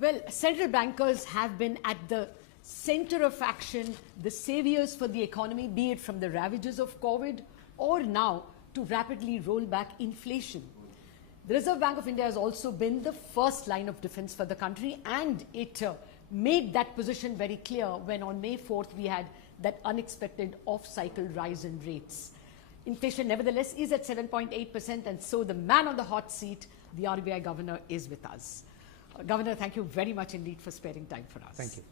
Well, central bankers have been at the center of action, the saviors for the economy, be it from the ravages of COVID or now to rapidly roll back inflation. The Reserve Bank of India has also been the first line of defense for the country, and it made that position very clear when on May 4th we had that unexpected off-cycle rise in rates. Inflation nevertheless is at 7.8%, and so the man on the hot seat, the RBI Governor, is with us. Governor, thank you very much indeed for sparing time for us. Thank you.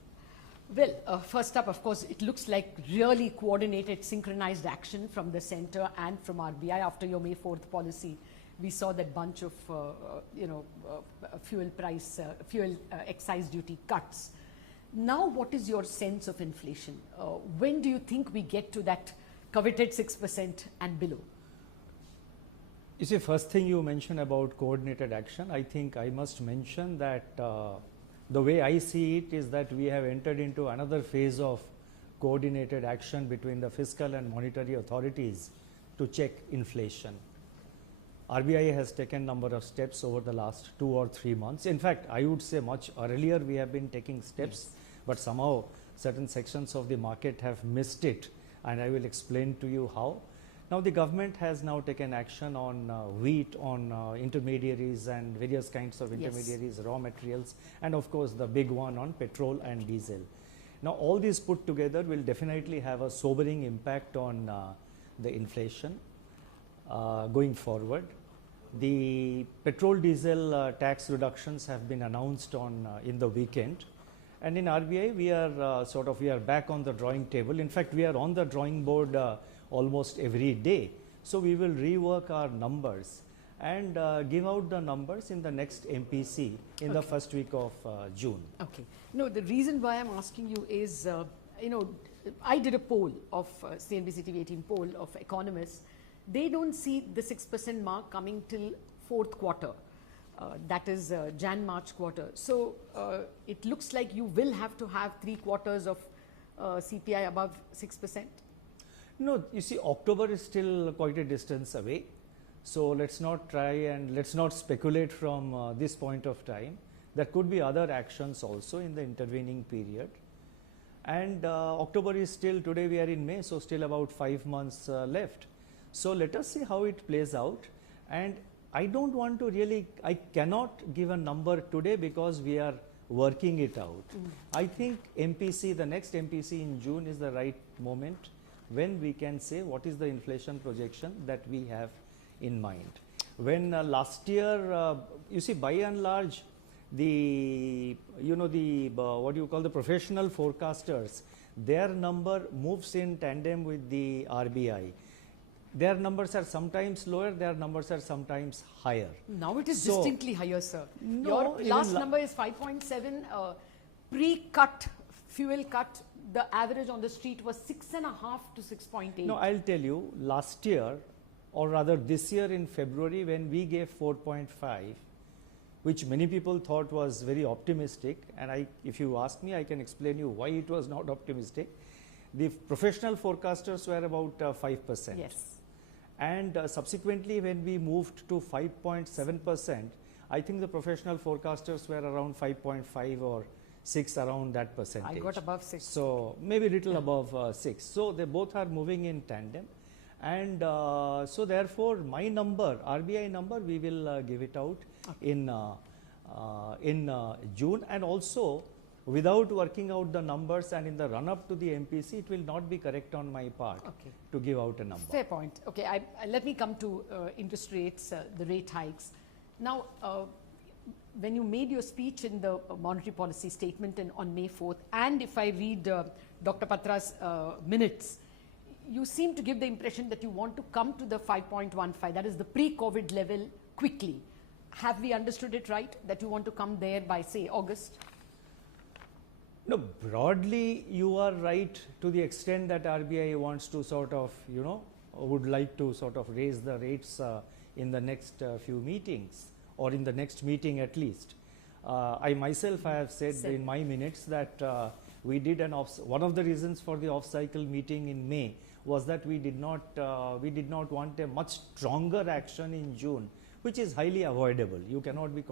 Well, first up, of course, it looks like really coordinated, synchronized action from the centre and from RBI after your May 4th policy. We saw that bunch of, fuel excise duty cuts. Now, what is your sense of inflation? When do you think we get to that coveted 6% and below? You see, first thing you mentioned about coordinated action, I think I must mention that the way I see it is that we have entered into another phase of coordinated action between the fiscal and monetary authorities to check inflation. RBI has taken a number of steps over the last 2 or 3 months. In fact, I would say much earlier we have been taking steps, but somehow certain sections of the market have missed it, and I will explain to you how. Now the government has now taken action on wheat, on intermediaries and various kinds of intermediaries, raw materials, and of course the big one on petrol and diesel. Now all these put together will definitely have a sobering impact on the inflation going forward. The petrol diesel tax reductions have been announced on in the weekend, and in RBI we are back on the drawing table. In fact, we are on the drawing board almost every day. So we will rework our numbers and give out the numbers in the next MPC in the first week of June. Okay. No, the reason why I'm asking you is, I did a poll of CNBC TV18 poll of economists. They don't see the 6% mark coming till 4th quarter. That is Jan-March quarter. So it looks like you will have to have 3 quarters of CPI above 6%. No, you see, October is still quite a distance away. So let's not try and let's not speculate from this point of time. There could be other actions also in the intervening period. And October is still, today we are in May, so still about 5 months left. So let us see how it plays out. And I don't want to really, I cannot give a number today because we are working it out. I think MPC, the next MPC in June is the right moment when we can say what is the inflation projection that we have in mind. When last year, you see, by and large, the what you call the professional forecasters, their number moves in tandem with the RBI. Their numbers are sometimes lower, their numbers are sometimes higher. Now it is distinctly higher, sir. No, your last number is 5.7. Pre-cut, fuel cut, the average on the street was 6.5 to 6.8. No, I'll tell you, last year, or rather this year in February, when we gave 4.5, which many people thought was very optimistic, and if you ask me, I can explain you why it was not optimistic. The professional forecasters were about 5%. Yes. And subsequently, when we moved to 5.7%, I think the professional forecasters were around 5.5 or 6, around that percentage. I got above 6. So maybe little above 6. So they both are moving in tandem. And so therefore, my number, RBI number, we will give it out in June. And also, without working out the numbers and in the run-up to the MPC, it will not be correct on my part to give out a number. Fair point. Okay, let me come to interest rates, the rate hikes. Now, when you made your speech in the monetary policy statement on May 4th, and if I read Dr. Patra's minutes, you seem to give the impression that you want to come to the 5.15, that is the pre-COVID level, quickly. Have we understood it right, that you want to come there by, say, August? No, broadly you are right to the extent that RBI wants to sort of, would like to sort of raise the rates in the next few meetings, or in the next meeting at least. I myself, I have said in my minutes that we did one of the reasons for the off-cycle meeting in May was that we did not want a much stronger action in June, which is highly avoidable. You cannot be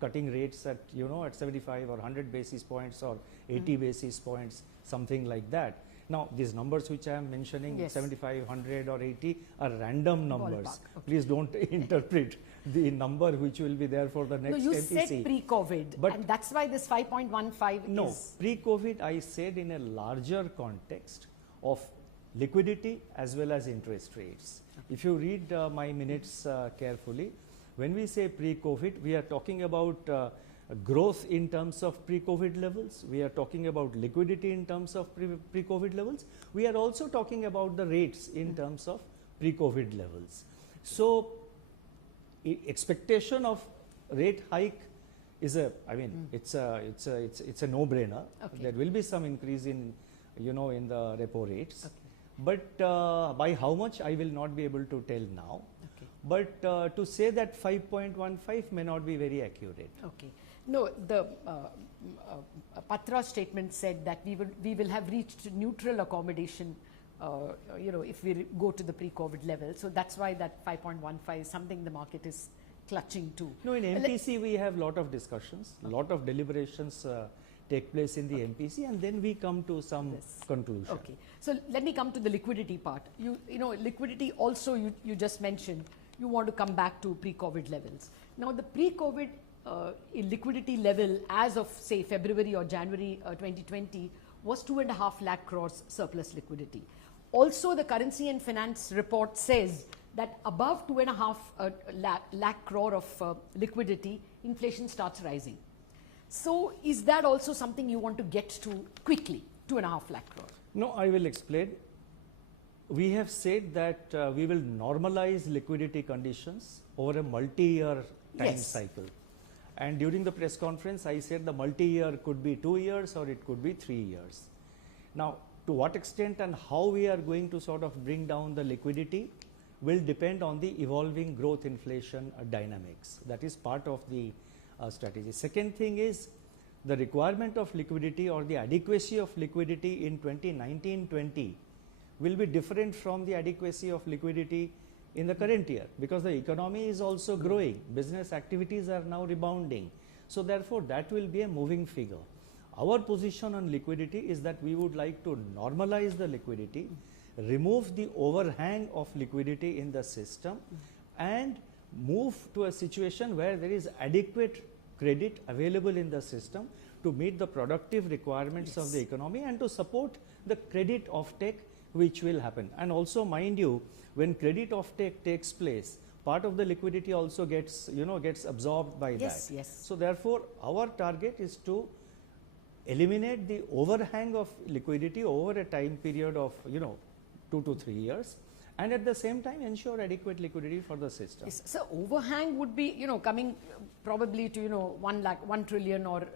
cutting rates at, at 75 or 100 basis points or 80 basis points, something like that. Now, these numbers which I am mentioning, Yes. 75, 100 or 80 are random numbers. Ballpark, okay. Please don't interpret the number which will be there for the next No, you MPC. said pre-COVID, But- and that's why this 5.15 No, is... pre-COVID I said in a larger context of liquidity as well as interest rates. If you read my minutes carefully, when we say pre-COVID, we are talking about growth in terms of pre-COVID levels. We are talking about liquidity in terms of pre-COVID levels. We are also talking about the rates in terms of pre-COVID levels. So, expectation of rate hike is it's a no-brainer. Okay. There will be some increase in, in the repo rates. Okay. But by how much I will not be able to tell now. Okay. But to say that 5.15 may not be very accurate. Okay. No, the Patra statement said that we will have reached neutral accommodation, if we go to the pre-COVID level. So that's why that 5.15 is something the market is clutching to. No, in MPC we have lot of discussions, lot of deliberations take place in the MPC, and then we come to some conclusion. Okay. So let me come to the liquidity part. Liquidity also you just mentioned, you want to come back to pre-COVID levels. Now the pre-COVID liquidity level as of say February or January 2020 was 2.5 lakh crores surplus liquidity. Also the Currency and Finance report says that above 2.5 lakh crore of liquidity, inflation starts rising. So is that also something you want to get to quickly, 2.5 lakh crore? No, I will explain. We have said that we will normalize liquidity conditions over a multi-year time cycle. And during the press conference, I said the multi-year could be 2 years or it could be 3 years. Now, to what extent and how we are going to sort of bring down the liquidity will depend on the evolving growth inflation dynamics. That is part of the strategy. Second thing is the requirement of liquidity or the adequacy of liquidity in 2019-20 will be different from the adequacy of liquidity in the current year, because the economy is also growing, business activities are now rebounding. So therefore, that will be a moving figure. Our position on liquidity is that we would like to normalize the liquidity, remove the overhang of liquidity in the system, and move to a situation where there is adequate credit available in the system to meet the productive requirements of the economy and to support the credit offtake which will happen. And also, mind you, when credit offtake takes place, part of the liquidity also gets absorbed by that. Yes. So therefore, our target is to eliminate the overhang of liquidity over a time period of 2 to 3 years, and at the same time ensure adequate liquidity for the system. Yes. So overhang would be coming probably to 1 trillion or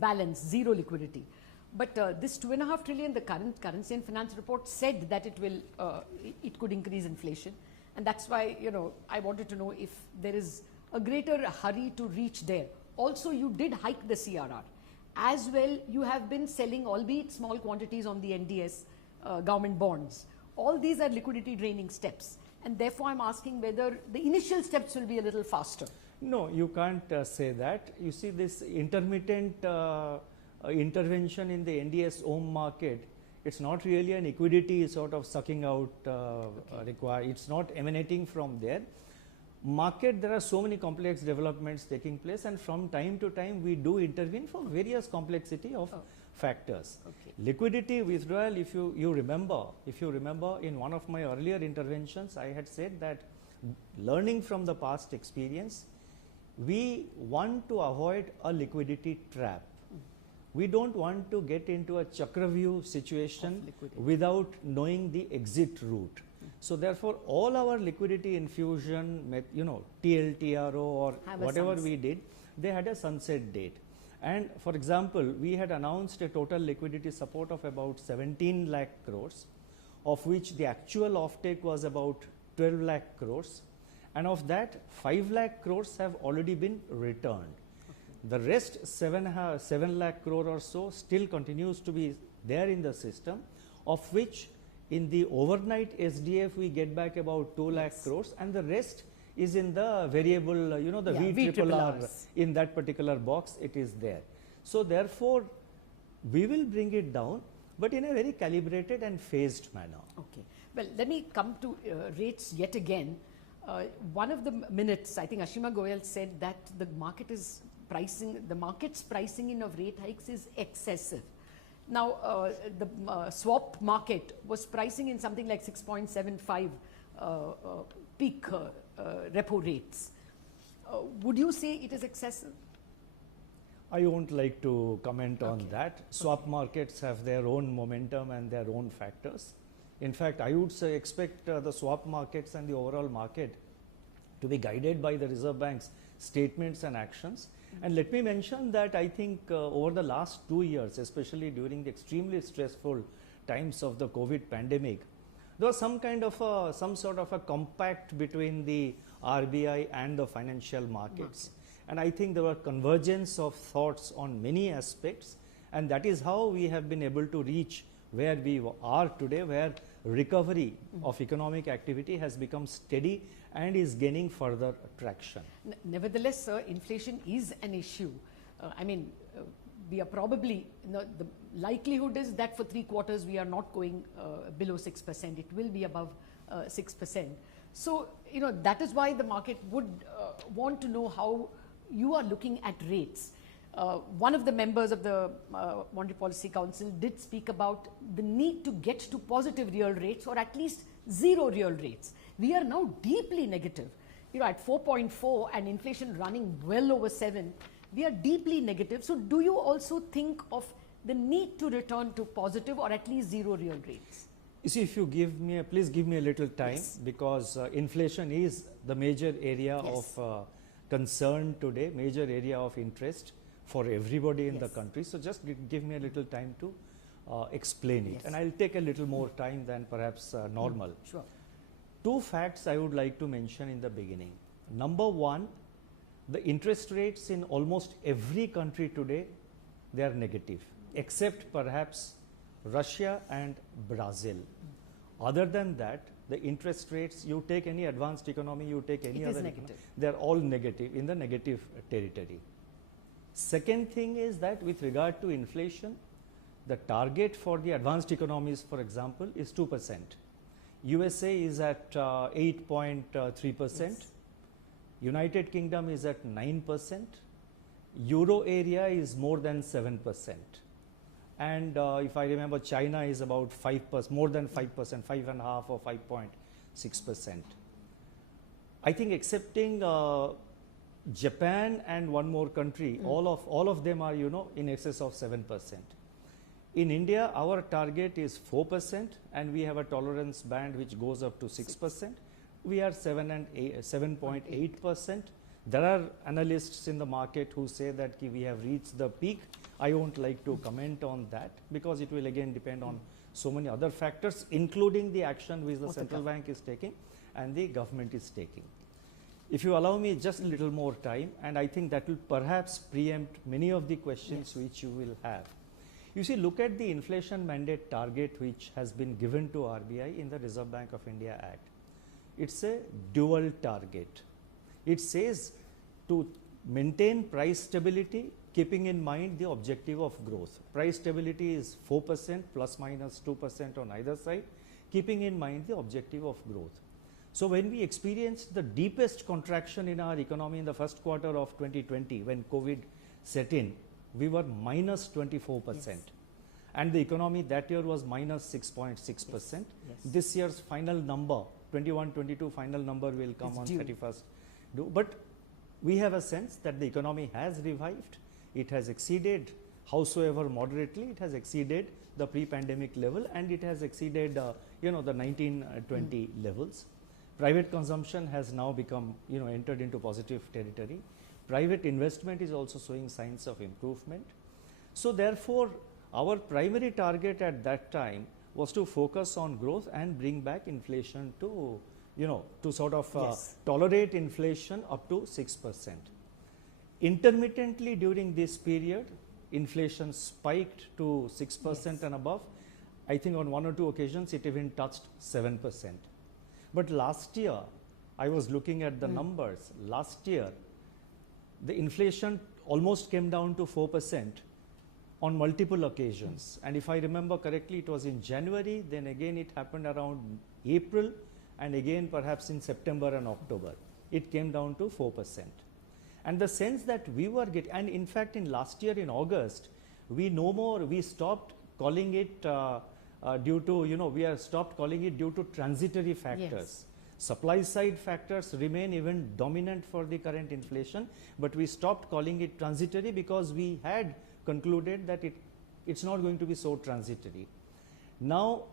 balance, zero liquidity. But this 2.5 trillion, the current Currency and Finance report said that it could increase inflation, and that's why I wanted to know if there is a greater hurry to reach there. Also, you did hike the CRR. As well, you have been selling, albeit small quantities on the NDS government bonds. All these are liquidity draining steps, and therefore I'm asking whether the initial steps will be a little faster. No, you can't say that. You see, this intermittent intervention in the NDS home market, it's not really an equity sort of sucking out required. It's not emanating from there. Market, there are so many complex developments taking place, and from time to time we do intervene for various complexity of factors. Okay. Liquidity withdrawal, if you remember in one of my earlier interventions, I had said that learning from the past experience, we want to avoid a liquidity trap. We don't want to get into a Chakravyuh situation without knowing the exit route. So therefore, all our liquidity infusion, TLTRO or whatever we did, they had a sunset date. And for example, we had announced a total liquidity support of about 17 lakh crores, of which the actual offtake was about 12 lakh crores. And of that, 5 lakh crores have already been returned. The rest 7 lakh crore or so still continues to be there in the system, of which in the overnight SDF we get back about 2 lakh crores, and the rest is in the variable, the Yeah, V triple R, VRRs. in that particular box it is there. So therefore, we will bring it down, but in a very calibrated and phased manner. Okay. Well, let me come to rates yet again. One of the minutes, I think Ashima Goyal said that the market's pricing in of rate hikes is excessive. Now, the swap market was pricing in something like 6.75 peak repo rates. Would you say it is excessive? I won't like to comment on that. Swap markets have their own momentum and their own factors. In fact, I would say expect the swap markets and the overall market to be guided by the Reserve Bank's statements and actions. And let me mention that I think over the last 2 years, especially during the extremely stressful times of the COVID pandemic, there was some sort of a compact between the RBI and the financial markets. And I think there were convergence of thoughts on many aspects, and that is how we have been able to reach where we are today, where recovery of economic activity has become steady and is gaining further traction. Nevertheless, sir, inflation is an issue. We are probably, the likelihood is that for 3 quarters we are not going below 6%. It will be above 6%. So, that is why the market would want to know how you are looking at rates. One of the members of the Monetary Policy Council did speak about the need to get to positive real rates, or at least zero real rates. We are now deeply negative. At 4.4 and inflation running well over 7, we are deeply negative. So do you also think of the need to return to positive or at least zero real rates? You see, if you please give me a little time, because inflation is the major area of concern today, major area of interest for everybody in the country. So just give me a little time to explain it. And I'll take a little more time than perhaps normal. Sure. 2 facts I would like to mention in the beginning. Number one, the interest rates in almost every country today, they are negative, except perhaps Russia and Brazil. Other than that, the interest rates, you take any advanced economy, you take any other economy, they are all negative, in the negative territory. Second thing is that with regard to inflation, the target for the advanced economies, for example, is 2%. USA is at 8.3%. United Kingdom is at 9%. Euro area is more than 7%. And if I remember, China is about 5%, more than 5%, 5.5% or 5.6%. I think excepting Japan and one more country, all of them are, in excess of 7%. In India, our target is 4%, and we have a tolerance band which goes up to 6%. We are 7.8%. There are analysts in the market who say that we have reached the peak. I won't like to comment on that, because it will again depend on so many other factors, including the action which the central bank is taking and the government is taking. If you allow me just a little more time, and I think that will perhaps preempt many of the questions which you will have. You see, look at the inflation mandate target which has been given to RBI in the Reserve Bank of India Act. It's a dual target. It says to maintain price stability, keeping in mind the objective of growth. Price stability is 4% plus minus 2% on either side, keeping in mind the objective of growth. So when we experienced the deepest contraction in our economy in the first quarter of 2020, when COVID set in, we were minus 24%. And the economy that year was minus 6.6%. This year's final number, 21-22 final number will come on 31st. But we have a sense that the economy has revived. It has exceeded, howsoever moderately, it has exceeded the pre-pandemic level, and it has exceeded, the 1920 levels. Private consumption has now become, entered into positive territory. Private investment is also showing signs of improvement. So therefore, our primary target at that time was to focus on growth and bring back inflation to, to sort of tolerate inflation up to 6%. Intermittently during this period, inflation spiked to 6% and above. I think on 1 or 2 occasions it even touched 7%. But last year, I was looking at the numbers. Last year, the inflation almost came down to 4% on multiple occasions. And if I remember correctly, it was in January, then again it happened around April, and again perhaps in September and October. It came down to 4%. And the sense that we were getting, and in fact in last year in August, we stopped calling it due to, we have stopped calling it due to transitory factors. Yes. Supply side factors remain even dominant for the current inflation, but we stopped calling it transitory because we had concluded that it's not going to be so transitory. Now,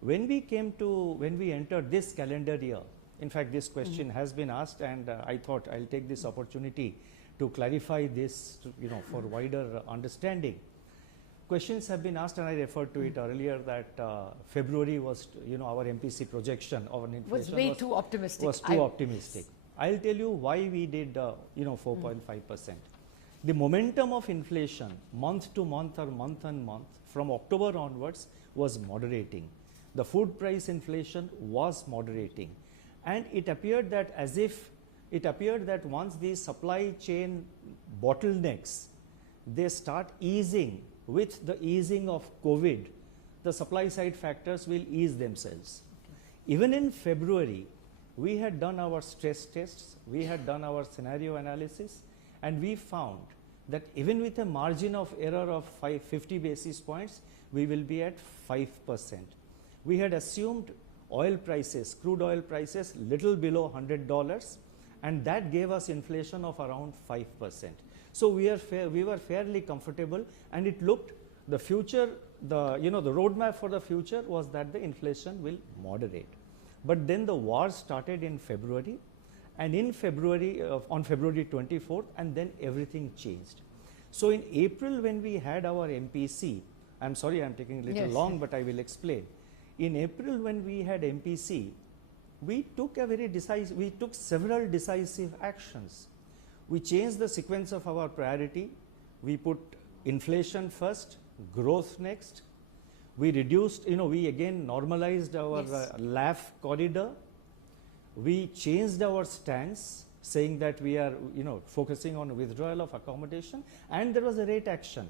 when we entered this calendar year, in fact, this question has been asked, and I thought I'll take this opportunity to clarify this, for wider understanding. Questions have been asked, and I referred to it earlier that February was, our MPC projection of an inflation was way too optimistic. Was too optimistic. I'll tell you why we did, 4.5%. The momentum of inflation, month to month or month on month, from October onwards, was moderating. The food price inflation was moderating, and it appeared that once the supply chain bottlenecks, they start easing. With the easing of COVID, the supply side factors will ease themselves. Okay. Even in February, we had done our stress tests, we had done our scenario analysis, and we found that even with a margin of error of 50 basis points, we will be at 5%. We had assumed oil prices, crude oil prices, little below $100, and that gave us inflation of around 5%. So we were fairly comfortable, and it looked, the future, the roadmap for the future was that the inflation will moderate. But then the war started in February, and in February, on February 24th, and then everything changed. So in April, when we had our MPC, I'm sorry I'm taking a little long, but I will explain. In April, when we had MPC, we took several decisive actions. We changed the sequence of our priority. We put inflation first, growth next. We reduced, we again normalized our LAF corridor. We changed our stance, saying that we are, focusing on withdrawal of accommodation, and there was a rate action.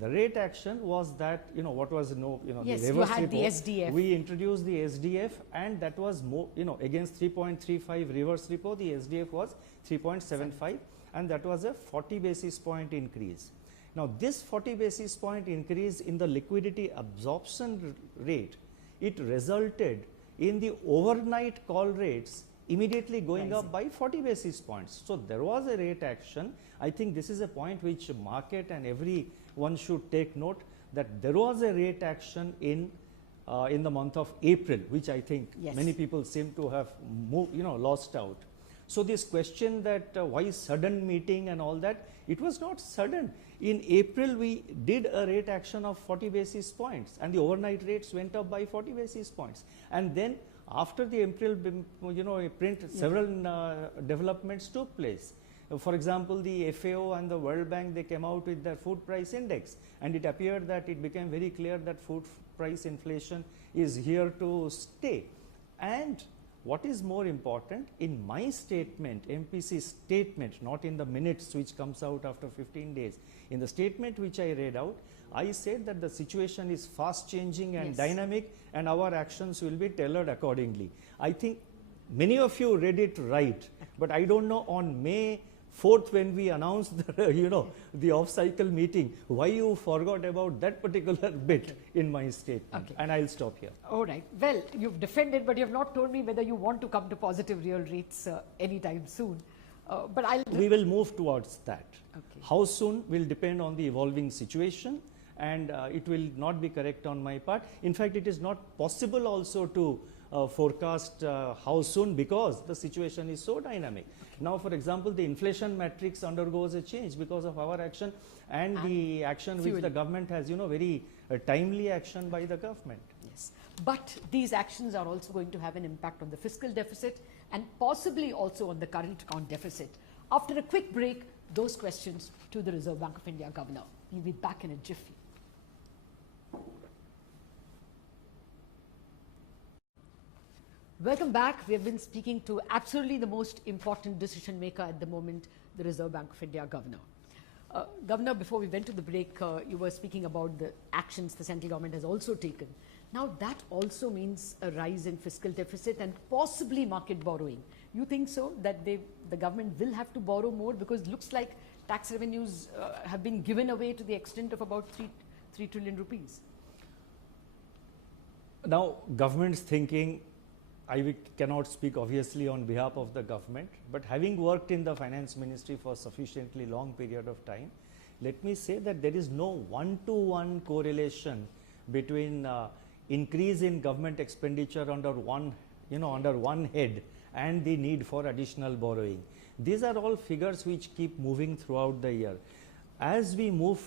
The rate action was that, what was the reverse you had repo. the SDF. We introduced the SDF, and that was more, against 3.35 reverse repo, the SDF was 3.75, and that was a 40 basis point increase. Now, this 40 basis point increase in the liquidity absorption rate, it resulted in the overnight call rates immediately going up by 40 basis points. So there was a rate action. I think this is a point which market and everyone should take note, that there was a rate action in the month of April, which I think many people seem to have lost out. So this question that why sudden meeting and all that, it was not sudden. In April, we did a rate action of 40 basis points, and the overnight rates went up by 40 basis points. And then after the April, print, several developments took place. For example, the FAO and the World Bank, they came out with their food price index, and it appeared that it became very clear that food price inflation is here to stay. And what is more important, in my statement, MPC statement, not in the minutes which comes out after 15 days, in the statement which I read out, I said that the situation is fast changing and dynamic, and our actions will be tailored accordingly. I think many of you read it right, but I don't know on May 4th when we announced the off-cycle meeting, why you forgot about that particular bit in my statement. And I'll stop here. All right. Well, you've defended, but you have not told me whether you want to come to positive real rates anytime soon. But we will move towards that. How soon will depend on the evolving situation, and it will not be correct on my part. In fact, it is not possible also to forecast how soon, because the situation is so dynamic. Now, for example, the inflation matrix undergoes a change because of our action and the action which the government has, very timely action by the government. Yes. But these actions are also going to have an impact on the fiscal deficit and possibly also on the current account deficit. After a quick break, those questions to the Reserve Bank of India Governor. We'll be back in a jiffy. Welcome back. We have been speaking to absolutely the most important decision maker at the moment, the Reserve Bank of India Governor. Governor, before we went to the break, you were speaking about the actions the central government has also taken. Now that also means a rise in fiscal deficit and possibly market borrowing. You think so, that the government will have to borrow more, because it looks like tax revenues have been given away to the extent of about 3 trillion rupees. Now, government's thinking, cannot speak obviously on behalf of the government, but having worked in the finance ministry for sufficiently long period of time, let me say that there is no one-to-one correlation between increase in government expenditure under one head and the need for additional borrowing. These are all figures which keep moving throughout the year. As we move,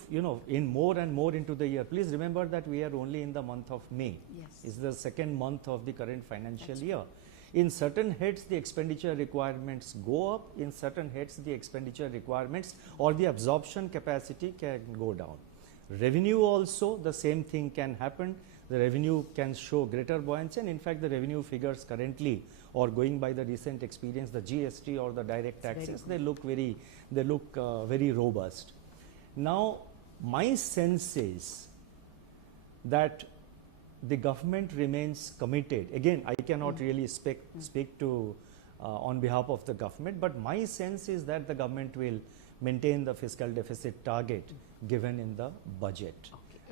in more and more into the year, please remember that we are only in the month of May. Yes. It's the second month of the current financial year. In certain heads, the expenditure requirements go up. In certain heads, the expenditure requirements or the absorption capacity can go down. Revenue also, the same thing can happen. The revenue can show greater buoyancy, and in fact, the revenue figures currently, or going by the recent experience, the GST or the direct taxes, they look very robust. Now, my sense is that the government remains committed. Again, I cannot really speak to on behalf of the government, but my sense is that the government will maintain the fiscal deficit target given in the budget.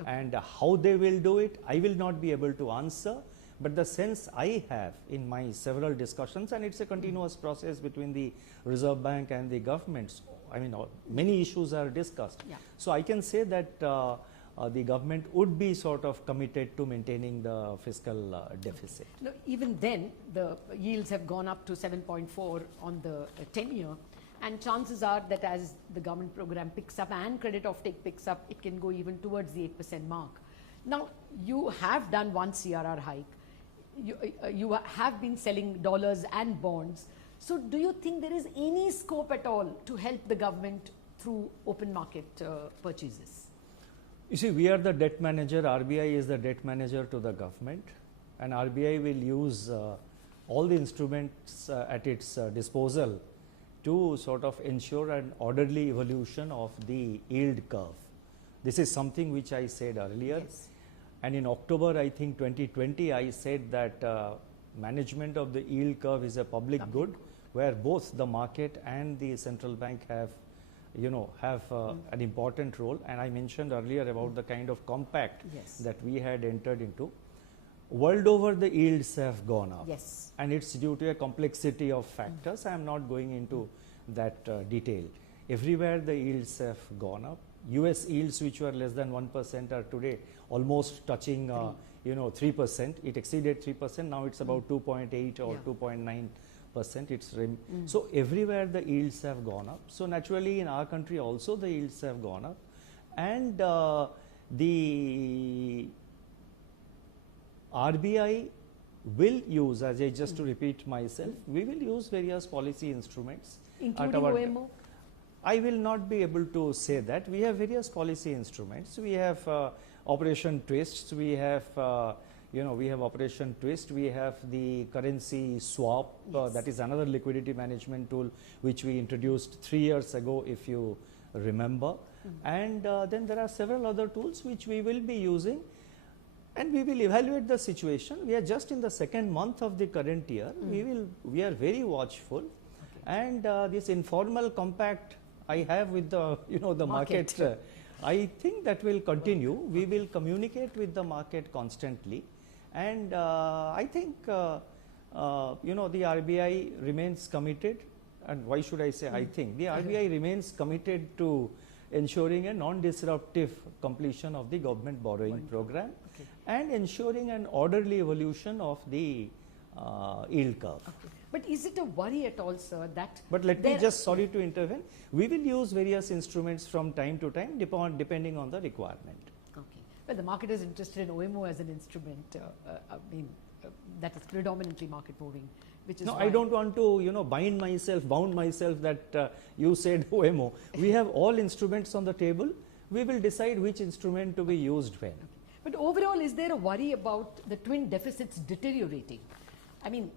Okay. And how they will do it, I will not be able to answer, but the sense I have in my several discussions, and it's a continuous process between the Reserve Bank and the governments. I mean, many issues are discussed. Yeah. So I can say that the government would be sort of committed to maintaining the fiscal deficit. No, even then, the yields have gone up to 7.4 on the 10-year, and chances are that as the government program picks up and credit offtake picks up, it can go even towards the 8% mark. Now, you have done one CRR hike. You have been selling dollars and bonds. So do you think there is any scope at all to help the government through open market purchases? You see, we are the debt manager, RBI is the debt manager to the government, and RBI will use all the instruments at its disposal to sort of ensure an orderly evolution of the yield curve. This is something which I said earlier. Yes. And in October, I think 2020, I said that management of the yield curve is a public good, where both the market and the central bank have an important role. And I mentioned earlier about the kind of compact that we had entered into. World over, the yields have gone up. Yes. And it's due to a complexity of factors. I am not going into that detail. Everywhere the yields have gone up. US yields, which were less than 1%, are today almost touching 3%. It exceeded 3%. Now it's about 2.8 or 2.9%. It's so everywhere the yields have gone up. So naturally, in our country also the yields have gone up, and the RBI will use, as I just to repeat myself, we will use various policy instruments, including OMO. I will not be able to say that. We have various policy instruments. We have Operation Twist. We have Operation Twist. We have the currency swap. That is another liquidity management tool which we introduced 3 years ago, if you remember. And then there are several other tools which we will be using, and we will evaluate the situation. We are just in the second month of the current year. We are very watchful, and this informal compact I have with the the market. I think that will continue. We will communicate with the market constantly, and I think the RBI remains committed. And why should I say I think? The RBI remains committed to ensuring a non-disruptive completion of the government borrowing program and ensuring an orderly evolution of the yield curve. But is it a worry at all, sir, that... But let me just, sorry to intervene, we will use various instruments from time to time depending on the requirement. Okay. Well, the market is interested in OMO as an instrument. That is predominantly market moving. Which is I don't want to, bound myself that you said OMO. We have all instruments on the table. We will decide which instrument to be used when. Okay. But overall, is there a worry about the twin deficits deteriorating? I mean,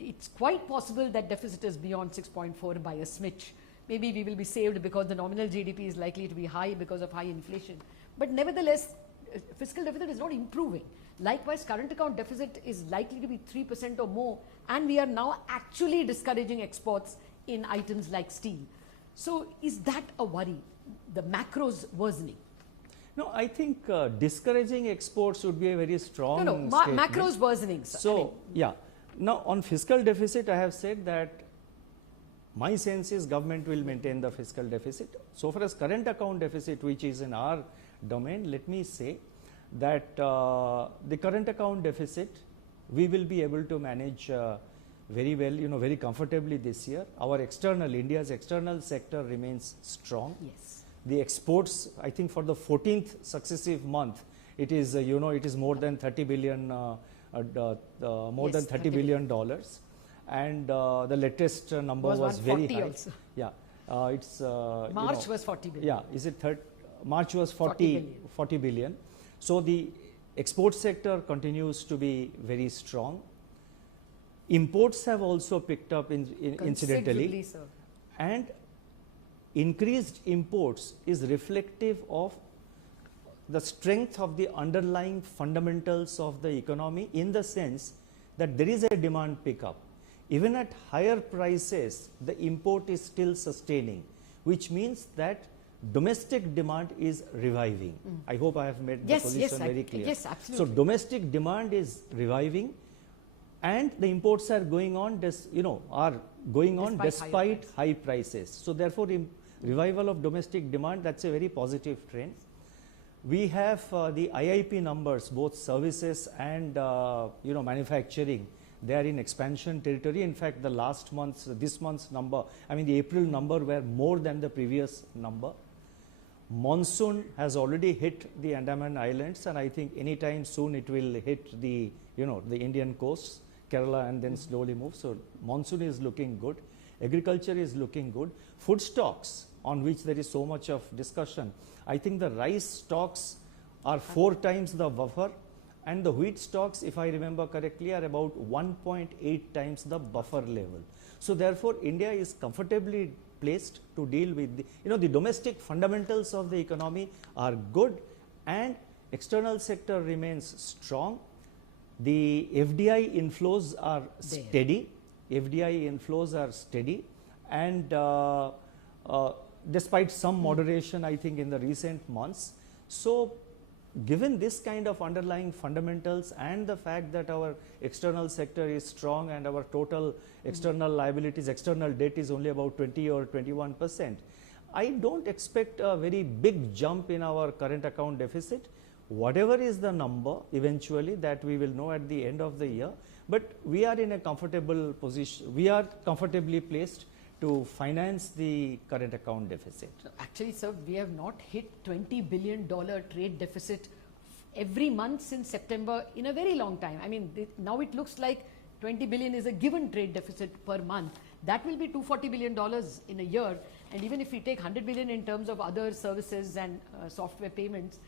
it's quite possible that deficit is beyond 6.4 by a smidge. Maybe we will be saved because the nominal GDP is likely to be high because of high inflation. But nevertheless, fiscal deficit is not improving. Likewise, current account deficit is likely to be 3% or more, and we are now actually discouraging exports in items like steel. So is that a worry, the macros worsening? No, I think discouraging exports would be a very strong statement. Macros worsening. So, yeah. Now, on fiscal deficit, I have said that my sense is government will maintain the fiscal deficit. So far as current account deficit, which is in our domain, let me say that the current account deficit, we will be able to manage very well, very comfortably this year. Our India's external sector remains strong. Yes. The exports, I think for the 14th successive month, it is, it is more than 30 billion, than $30 billion. And the latest number was very high. Also. Yeah, it's March was 40 billion. Yeah, is it March was 40 billion. So the export sector continues to be very strong. Imports have also picked up incidentally, sir. And increased imports is reflective of the strength of the underlying fundamentals of the economy, in the sense that there is a demand pickup. Even at higher prices, the import is still sustaining, which means that domestic demand is reviving. I hope I have made the position very clear. Yes, absolutely. So domestic demand is reviving, and the imports are going on, despite high prices. So therefore, revival of domestic demand, that's a very positive trend. We have the IIP numbers, both services and manufacturing. They are in expansion territory. In fact, this month's number, the April number were more than the previous number. Monsoon has already hit the Andaman Islands, and I think anytime soon it will hit the Indian coast, Kerala, and then slowly move. So monsoon is looking good. Agriculture is looking good. Food stocks, on which there is so much of discussion. I think the rice stocks are 4 times the buffer, and the wheat stocks, if I remember correctly, are about 1.8 times the buffer level. So therefore, India is comfortably placed to deal with the domestic fundamentals of the economy are good, and external sector remains strong. The FDI inflows are steady. And despite some moderation, I think, in the recent months. So given this kind of underlying fundamentals and the fact that our external sector is strong and our total external liabilities, external debt is only about 20 or 21%, I don't expect a very big jump in our current account deficit. Whatever is the number eventually, that we will know at the end of the year, but we are in a comfortable position. We are comfortably placed to finance the current account deficit. Actually, sir, we have not hit $20 billion trade deficit every month since September in a very long time. Now it looks like 20 billion is a given trade deficit per month. That will be $240 billion in a year. And even if we take 100 billion in terms of other services and software payments,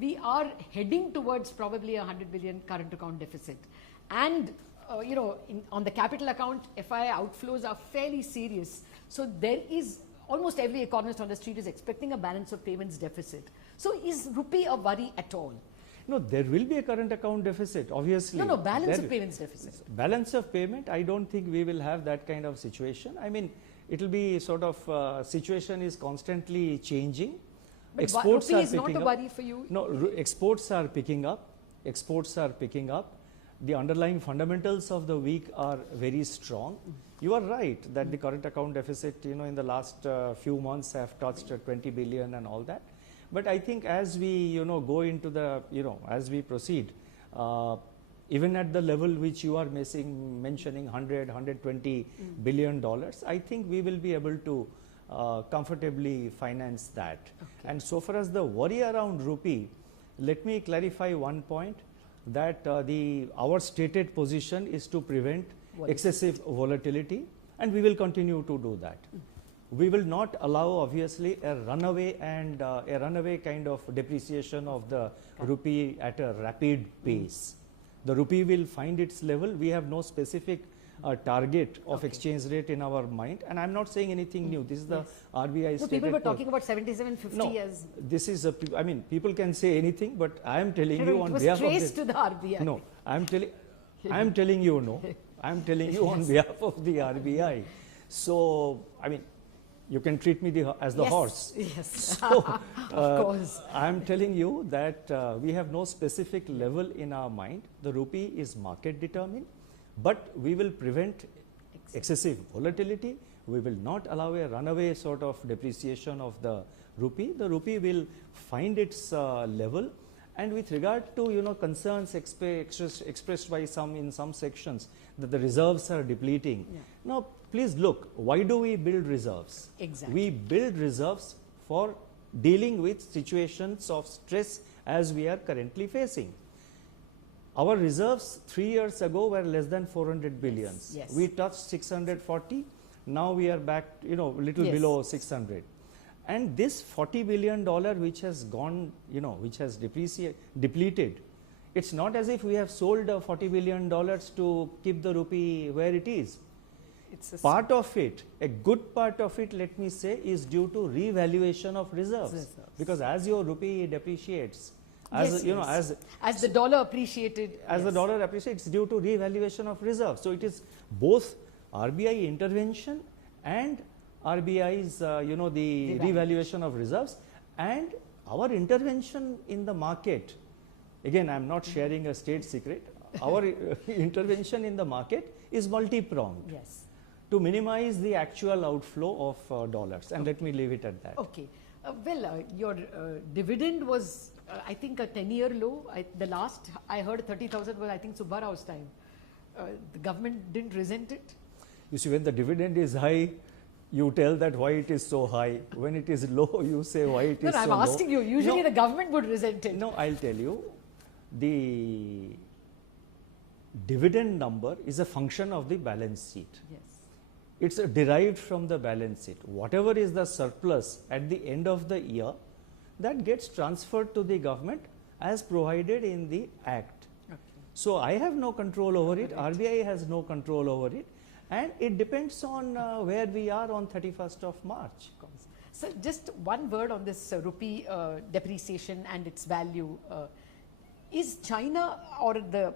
we are heading towards probably a 100 billion current account deficit. And on the capital account, FII outflows are fairly serious. So there is, almost every economist on the street is expecting a balance of payments deficit. So is rupee a worry at all? No, there will be a current account deficit, obviously. No, balance of payments deficit. Balance of payment, I don't think we will have that kind of situation. It will be sort of, situation is constantly changing. But exports rupee is not a worry for you? No, exports are picking up. The underlying fundamentals of the week are very strong. You are right that the current account deficit, in the last few months have touched 20 billion and all that. But I think as we, go into the, as we proceed, even at the level which you are mentioning 100, 120 billion dollars, I think we will be able to comfortably finance that. Okay. And so far as the worry around rupee, let me clarify one point, that our stated position is to prevent excessive volatility, and we will continue to do that. We will not allow, obviously, a runaway kind of depreciation of the rupee at a rapid pace. The rupee will find its level. We have no specific target of exchange rate in our mind, and I'm not saying anything new. This is the RBI. So people were talking about 77.50 as. This is I mean, people can say anything, but I am telling you on behalf of it was traced to the RBI. No, I am telling you no. I am telling you on behalf of the RBI. So I mean, you can treat me as the horse. Yes. So, of course. I am telling you that we have no specific level in our mind. The rupee is market determined, but we will prevent excessive volatility. We will not allow a runaway sort of depreciation of the rupee. The rupee will find its level. And with regard to concerns expressed by some in some sections that the reserves are depleting. Yeah. Now please look, why do we build reserves? Exactly. We build reserves for dealing with situations of stress as we are currently facing. Our reserves 3 years ago were less than 400 billion. Yes. We touched 640. Now we are back, little below 600. And this $40 billion which has gone, which has depleted, it's not as if we have sold $40 billion to keep the rupee where it is. It's a Part of it, a good part of it, let me say, is due to revaluation of reserves. Because as your rupee depreciates, as as the dollar appreciated, the dollar appreciates, it's due to revaluation of reserves. So it is both RBI intervention and RBI's, the revaluation of reserves, and our intervention in the market. Again, I am not sharing a state secret. Our intervention in the market is multi-pronged. Yes. To minimize the actual outflow of dollars, and let me leave it at that. Okay. Your dividend was, I think, a 10-year low. The last I heard 30,000 was, I think, Subba Rao's time. The government didn't resent it. You see, when the dividend is high, you tell that why it is so high. When it is low, you say why it is so low. I'm asking you. Usually the government would resent it. No, I'll tell you. The dividend number is a function of the balance sheet. Yes. It's derived from the balance sheet. Whatever is the surplus at the end of the year, that gets transferred to the government as provided in the Act. Okay. So I have no control over it. RBI has no control over it. And it depends on where we are on 31st of March. So just one word on this rupee depreciation and its value. Is China or the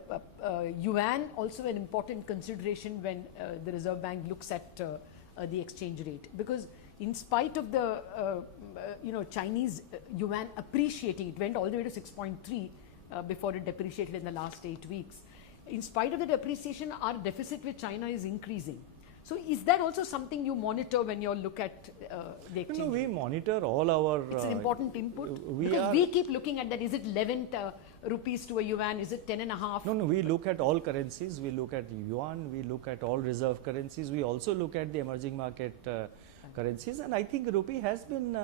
yuan also an important consideration when the Reserve Bank looks at the exchange rate? Because in spite of the Chinese yuan appreciating, it went all the way to 6.3 before it depreciated in the last 8 weeks. In spite of the depreciation, our deficit with China is increasing. So is that also something you monitor when you look at the exchange? No, we rate? monitor all our. It's an important input. We keep looking at that. Is it 11 rupees to a yuan? Is it 10.5? No, we look at all currencies. We look at yuan. We look at all reserve currencies. We also look at the emerging market currencies. And I think rupee has been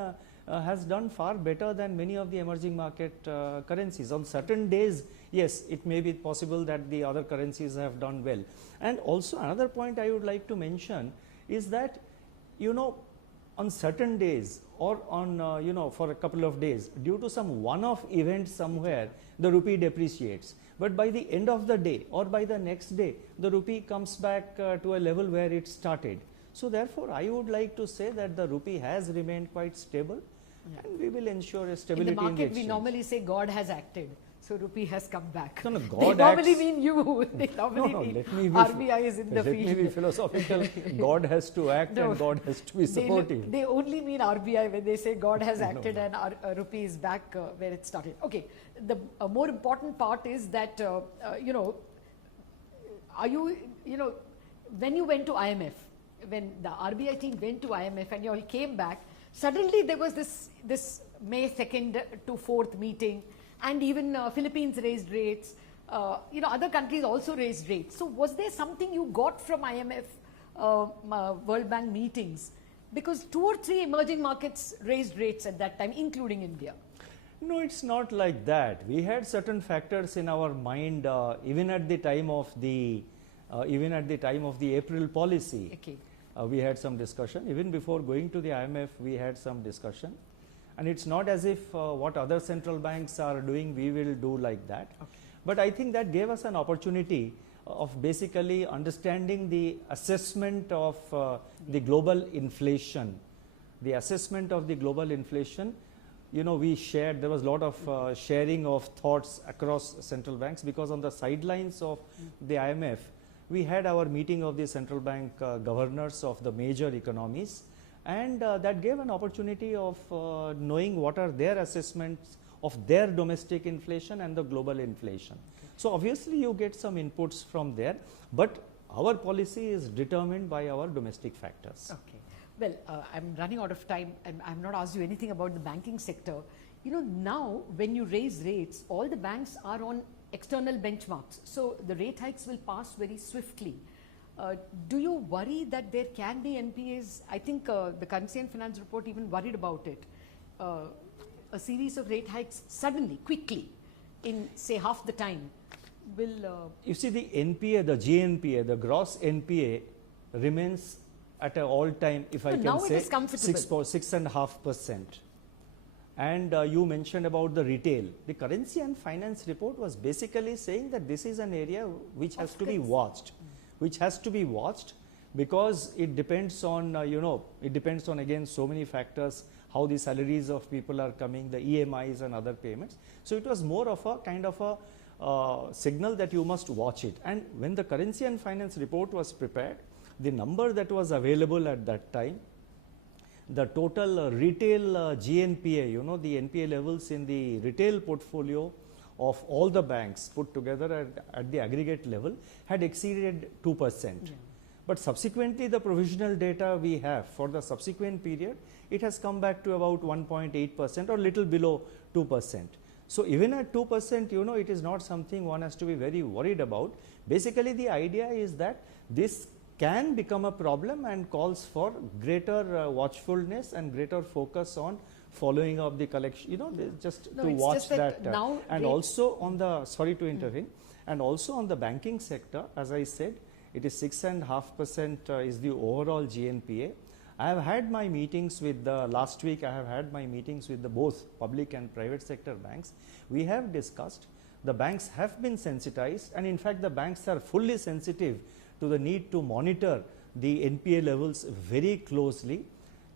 has done far better than many of the emerging market currencies. On certain days, yes, it may be possible that the other currencies have done well. And also another point I would like to mention is that, on certain days or on, for a couple of days, due to some one-off event somewhere, the rupee depreciates. But by the end of the day or by the next day, the rupee comes back to a level where it started. So therefore, I would like to say that the rupee has remained quite stable. Yeah. And we will ensure a stability in the market. We normally say God has acted. So rupee has come back. No, God they normally mean you. They normally mean RBI is in the field. Let me be philosophical. God has to act and God has to be supportive. They only mean RBI when they say God has acted and our rupee is back where it started. Okay. The more important part is that, are you, when you went to IMF, when the RBI team went to IMF and you all came back, suddenly there was this May 2nd to 4th meeting, and even Philippines raised rates. Other countries also raised rates. So was there something you got from IMF World Bank meetings? Because 2 or 3 emerging markets raised rates at that time, including India. No, it's not like that. We had certain factors in our mind even at the time of the April policy. Okay. We had some discussion. Even before going to the IMF, we had some discussion. And it's not as if what other central banks are doing, we will do like that. Okay. But I think that gave us an opportunity of basically understanding the assessment of the global inflation. The assessment of the global inflation, you know, we shared, there was a lot of sharing of thoughts across central banks, because on the sidelines of the IMF, we had our meeting of the central bank governors of the major economies, and that gave an opportunity of knowing what are their assessments of their domestic inflation and the global inflation. So obviously you get some inputs from there, but our policy is determined by our domestic factors. Okay. Well, I'm running out of time, and I'm not asked you anything about the banking sector. You know, now when you raise rates, all the banks are on external benchmarks, so the rate hikes will pass very swiftly. Do you worry that there can be NPAs? I think the Currency and Finance report even worried about it. A series of rate hikes suddenly, quickly, in say half the time, will... You see, the NPA, the GNPA, the gross NPA remains at an all-time, if I can now say, it is comfortable. 6.5%. And you mentioned about the retail. The Currency and Finance report was basically saying that this is an area which has to be watched, because it depends on, you know, it depends on again so many factors, how the salaries of people are coming, the EMIs and other payments. So it was more of a kind of a signal that you must watch it. And when the Currency and Finance report was prepared, the number that was available at that time, the total retail GNPA, you know, the NPA levels in the retail portfolio of all the banks put together at the aggregate level had exceeded 2%. Yeah. But subsequently, the provisional data we have for the subsequent period, it has come back to about 1.8% or little below 2%. So even at 2%, you know, it is not something one has to be very worried about. Basically, the idea is that this can become a problem and calls for greater watchfulness and greater focus on following up the collection, you know, just to watch just that. Now and also on the, sorry to intervene, and also on the banking sector, as I said, it is 6.5% is the overall GNPA. I have had my meetings with the, last week I have had my meetings with the both public and private sector banks. We have discussed, the banks have been sensitized, and in fact the banks are fully sensitive to the need to monitor the NPA levels very closely.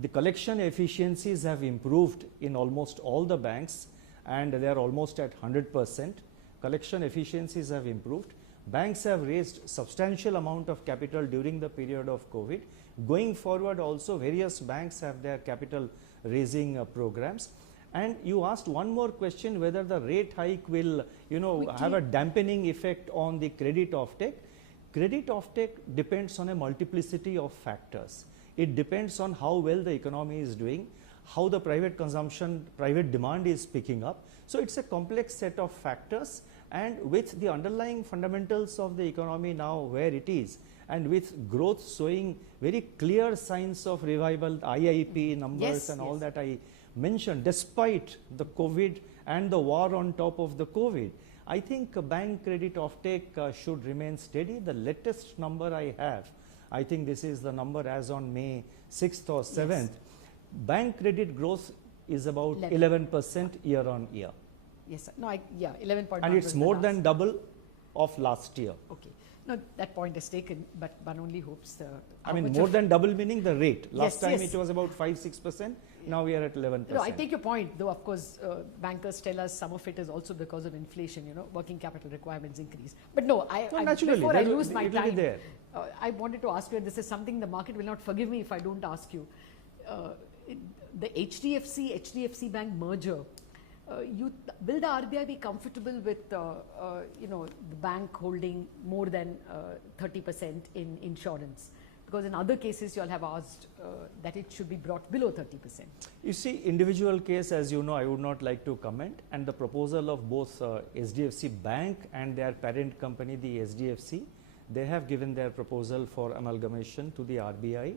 The collection efficiencies have improved in almost all the banks, and they are almost at 100%. Collection efficiencies have improved. Banks have raised substantial amount of capital during the period of COVID. Going forward also, various banks have their capital raising programs. And you asked one more question, whether the rate hike will, you know, have a dampening effect on the credit offtake. Credit offtake depends on a multiplicity of factors. It depends on how well the economy is doing, how the private consumption, private demand is picking up. So it's a complex set of factors, and with the underlying fundamentals of the economy now where it is, and with growth showing very clear signs of revival, IIP numbers and all that I mentioned, despite the COVID and the war on top of the COVID, I think bank credit offtake should remain steady. The latest number I have, I think this is the number as on May 6th or 7th. Yes. Bank credit growth is about 11% year on year. Yes, sir. No, 11.1. And it's more than double of last year. Okay. No, that point is taken, but one only hopes the... I mean, more than double meaning the rate. Last time it was about 5-6%. Now we are at 11%. No, I take your point, though, of course, bankers tell us some of it is also because of inflation, you know, working capital requirements increase. But no, before I lose my time, I wanted to ask you, and this is something the market will not forgive me if I don't ask you. The HDFC Bank merger, will the RBI be comfortable with, you know, the bank holding more than 30% in insurance? Because in other cases, you all have asked that it should be brought below 30%. You see, individual case, as you know, I would not like to comment. And the proposal of both HDFC Bank and their parent company, the SDFC, they have given their proposal for amalgamation to the RBI.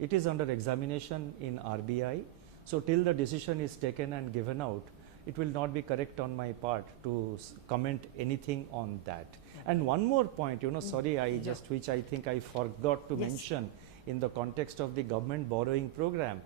It is under examination in RBI. So till the decision is taken and given out, it will not be correct on my part to comment anything on that. And one more point, you know, sorry, which I think I forgot to mention in the context of the government borrowing program.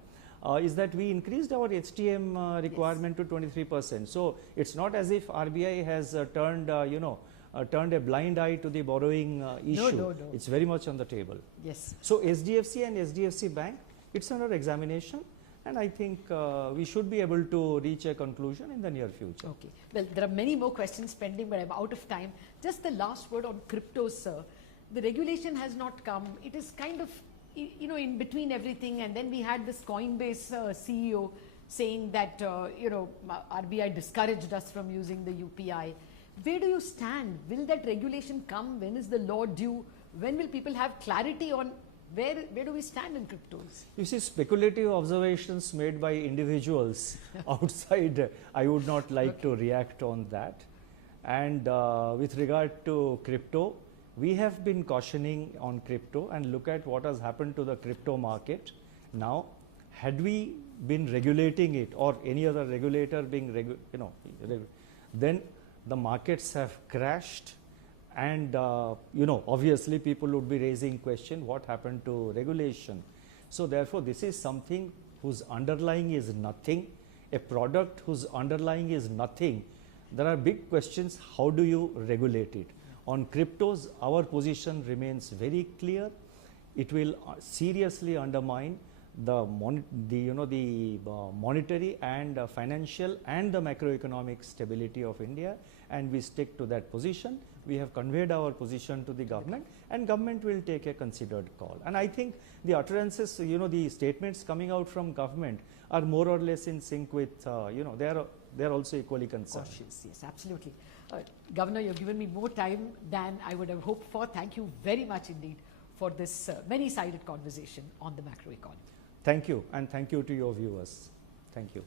is that we increased our HTM requirement to 23%. So it's not as if RBI has turned a blind eye to the borrowing issue. No. It's very much on the table. Yes. So SDFC and SDFC Bank, it's under examination, and I think we should be able to reach a conclusion in the near future. Okay. Well, there are many more questions pending, but I'm out of time. Just the last word on crypto, sir. The regulation has not come. It is kind of, in between everything. And then we had this Coinbase CEO saying that, RBI discouraged us from using the UPI. Where do you stand? Will that regulation come? When is the law due? When will people have clarity on where do we stand in cryptos? You see, speculative observations made by individuals outside, I would not like to react on that. And with regard to crypto, we have been cautioning on crypto, and look at what has happened to the crypto market. Now, had we been regulating it, or any other regulator being, then the markets have crashed, and obviously people would be raising question, what happened to regulation? So therefore, this is something whose underlying is nothing, a product whose underlying is nothing. There are big questions, how do you regulate it? On cryptos, our position remains very clear. It will seriously undermine the monetary and financial and the macroeconomic stability of India, and we stick to that position. We have conveyed our position to the government, and government will take a considered call. And I think the utterances, the statements coming out from government are more or less in sync with, they are also equally concerned. Cautious, yes, absolutely. Governor, you've given me more time than I would have hoped for. Thank you very much indeed for this many-sided conversation on the macroeconomy. Thank you, and thank you to your viewers. Thank you.